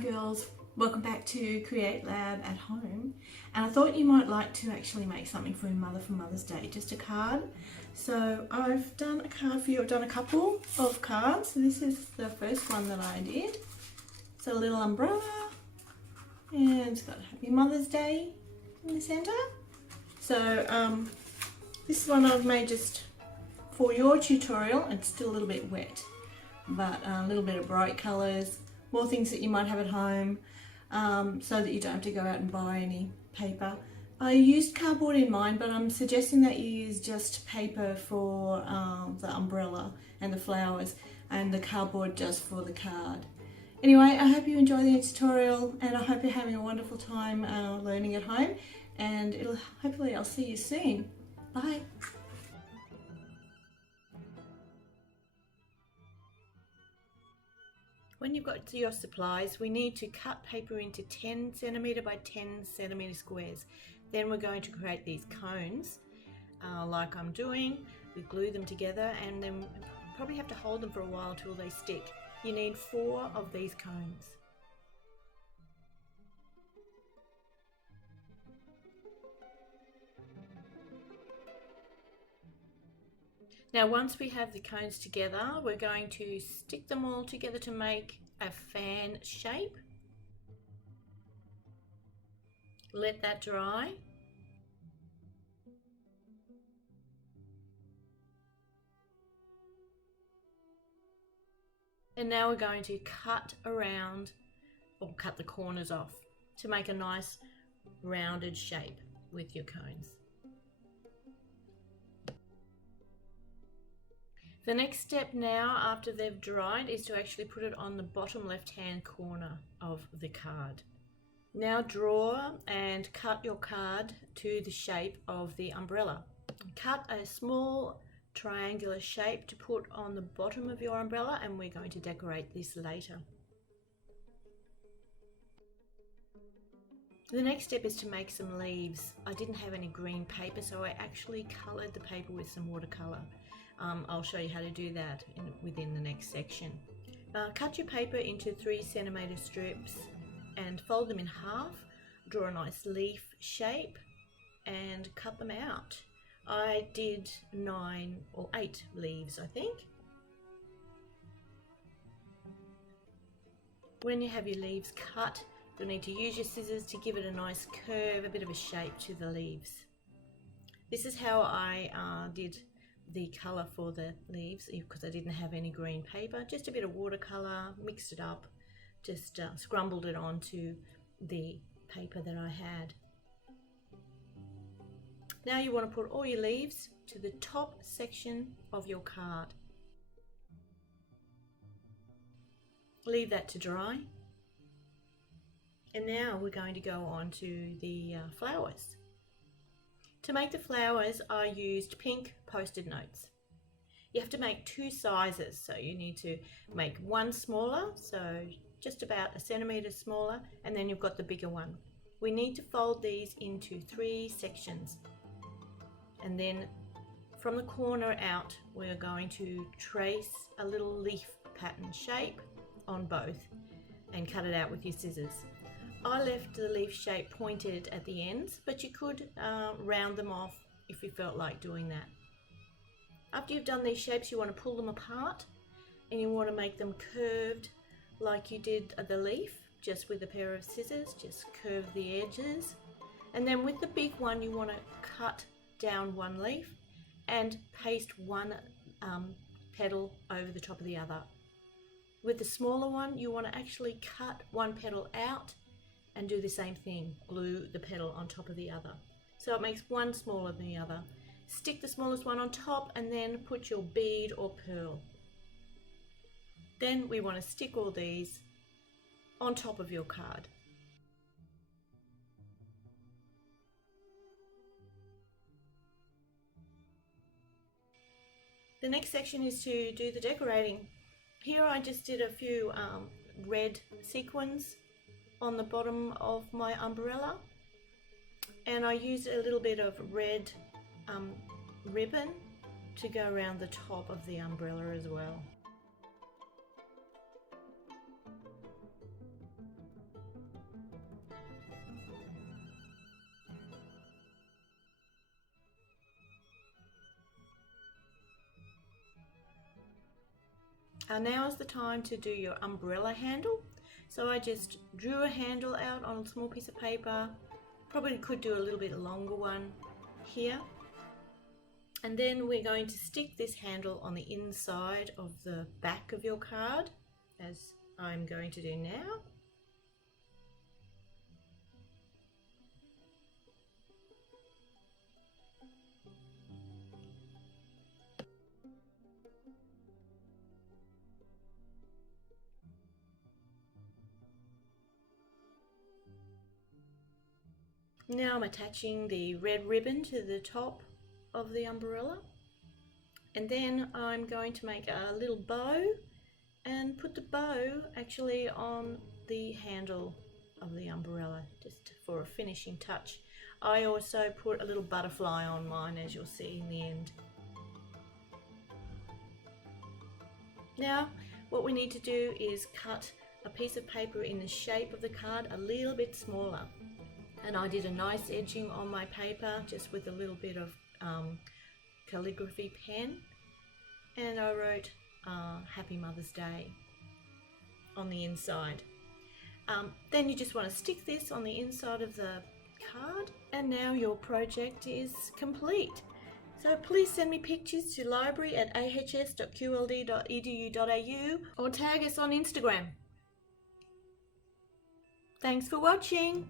girls, welcome back to Cre8Lab at home, and I thought you might like to actually make something for your mother for Mother's Day, just a card. So I've done a card for you. I've done a couple of cards. So this is the first one that I did. It's a little umbrella and it's got Happy Mother's Day in the centre. So this one I've made just for your tutorial. It's still a little bit wet, but a little bit of bright colours, more things that you might have at home, so that you don't have to go out and buy any paper. I used cardboard in mine, but I'm suggesting that you use just paper for the umbrella and the flowers, and the cardboard just for the card. Anyway, I hope you enjoy the tutorial, and I hope you're having a wonderful time learning at home, and hopefully I'll see you soon. Bye. When you've got your supplies, we need to cut paper into 10 centimetre by 10 centimetre squares. Then we're going to create these cones, like I'm doing. We glue them together and then probably have to hold them for a while till they stick. You need 4 of these cones. Now once we have the cones together, we're going to stick them all together to make a fan shape. Let that dry. And now we're going to cut around, or cut the corners off, to make a nice rounded shape with your cones. The next step now, after they've dried, is to actually put it on the bottom left-hand corner of the card. Now draw and cut your card to the shape of the umbrella. Cut a small triangular shape to put on the bottom of your umbrella, and we're going to decorate this later. The next step is to make some leaves. I didn't have any green paper, so I actually coloured the paper with some watercolour. I'll show you how to do that within the next section. Cut your paper into 3 centimetre strips and fold them in half. Draw a nice leaf shape and cut them out. I did 9 or 8 leaves, I think. When you have your leaves cut, you'll need to use your scissors to give it a nice curve, a bit of a shape to the leaves. This is how I did the colour for the leaves, because I didn't have any green paper. Just a bit of watercolour, mixed it up, just scrumbled it onto the paper that I had. Now you want to put all your leaves to the top section of your card. Leave that to dry. And now we're going to go on to the flowers. To make the flowers, I used pink post-it notes. You have to make 2 sizes, so you need to make one smaller, so just about a centimetre smaller, and then you've got the bigger one. We need to fold these into 3 sections, and then from the corner out we're going to trace a little leaf pattern shape on both and cut it out with your scissors. I left the leaf shape pointed at the ends, but you could round them off if you felt like doing that. After you've done these shapes, you want to pull them apart and you want to make them curved like you did the leaf, just with a pair of scissors. Just curve the edges, and then with the big one you want to cut down one leaf and paste one petal over the top of the other. With the smaller one you want to actually cut one petal out and do the same thing, glue the petal on top of the other. So it makes one smaller than the other. Stick the smallest one on top and then put your bead or pearl. Then we want to stick all these on top of your card. The next section is to do the decorating. Here I just did a few red sequins on the bottom of my umbrella, and I used a little bit of red ribbon to go around the top of the umbrella as well. Now is the time to do your umbrella handle. So I just drew a handle out on a small piece of paper. Probably could do a little bit longer one here. And then we're going to stick this handle on the inside of the back of your card, as I'm going to do now. Now I'm attaching the red ribbon to the top of the umbrella, and then I'm going to make a little bow and put the bow actually on the handle of the umbrella, just for a finishing touch. I also put a little butterfly on mine, as you'll see in the end. Now what we need to do is cut a piece of paper in the shape of the card a little bit smaller. And I did a nice edging on my paper just with a little bit of calligraphy pen, and I wrote Happy Mother's Day on the inside. Then you just want to stick this on the inside of the card, and now your project is complete. So please send me pictures to library@ahs.qld.edu.au or tag us on Instagram. Thanks for watching.